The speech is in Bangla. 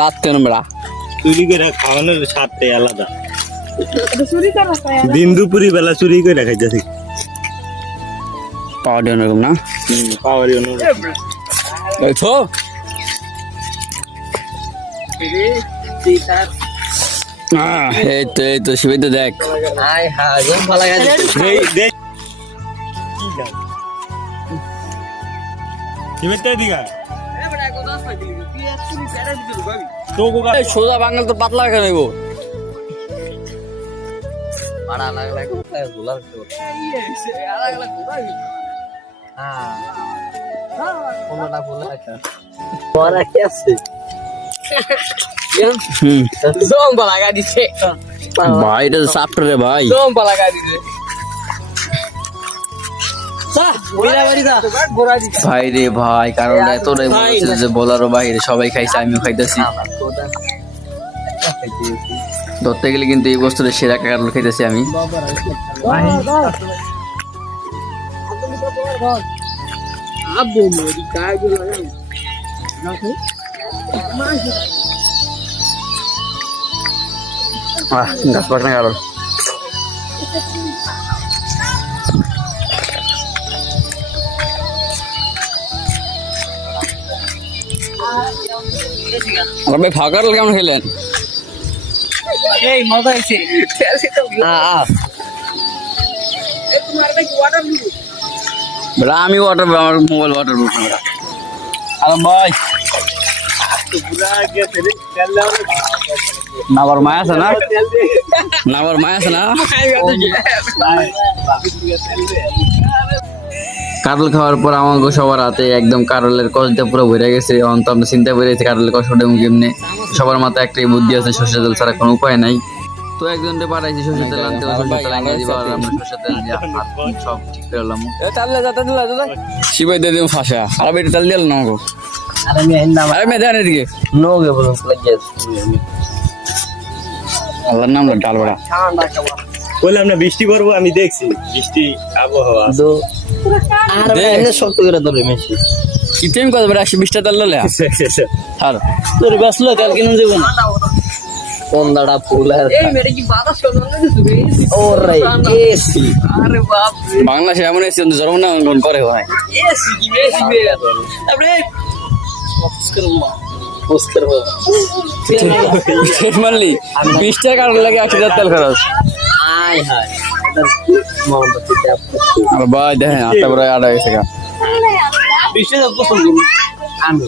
লাগতে না চুরি করে খাওয়ানোর স্বাদটাই আলাদা। দিন দুপুরি বেলা চুরি করে খাইতেছি। পাওয়ার এরকম না পাওয়ারই দেখছো এই তো শিবাই তো দেখ সোজা বাঙাল তো পাতলা কেন নেবো ভাই এটা সাপটা রে ভাই ভাই রে ভাই কারণ এতটাই বলছে যে বলারও বাইরে সবাই খাইছে আমিও খাইতেছি ধরতে গেলে কিন্তু এই বস্তুটা সেরা কারণ খাইতেছি আমি গাছ পাক না কারণ ভাই ফাঁকা কেমন খেলেন এই মজা হয়েছে আমি ওয়াটার আমার মোবাইল ওয়াটার প্রুফ না আলম ভাই নাবার মায় আছে না নাবার মায় আছে না কারল খাওয়ার পর আমাকে সবার হাতে একদম কারলের কষটা পুরো ভরে গেছে এখন তো আমরা চিন্তা করে কারলের কষটা কেমনে সবার মাথায় একটাই বুদ্ধি আছে সরষের তেল ছাড়া কোনো উপায় নাই তো একজনকে পাঠাইছি সরষের তেল আনতে সরষের তেল আনিয়ে দিবা আর আমরা সরষের তেল দিয়ে সব ঠিক করে এলাম শিবাই দিয়ে দিব ফাঁসা আর বেটা তেল দিল না আমাকে আরে মেয়ে দেন এদিকে আল্লাহর নাম ডাল বড়া বললাম না বৃষ্টি পড়বো আমি দেখছি বৃষ্টি আবহাওয়া শক্ত করে ধরে মেশি কি তুমি কত বড় 120টা তেল ললে আর তোর বাসলো তেল কিনে দেব না কোনদাটা ফুল এই মেরে কি বাতাস শুনলে ওরে এসি আরে বাপ বাংলাদেশে এমন এসি জরম না কোন করে ভাই এসি কি এসি বে তারপরে পোস্টার হবে মানলি 20 টাকা কারণ লাগে 1000 তেল খরচ আয় হায় এটা মোহাম্মদ আর ভাই দেখেন আটা বড় আড়া গেছে গা 20 টাকা পছন্দ আমি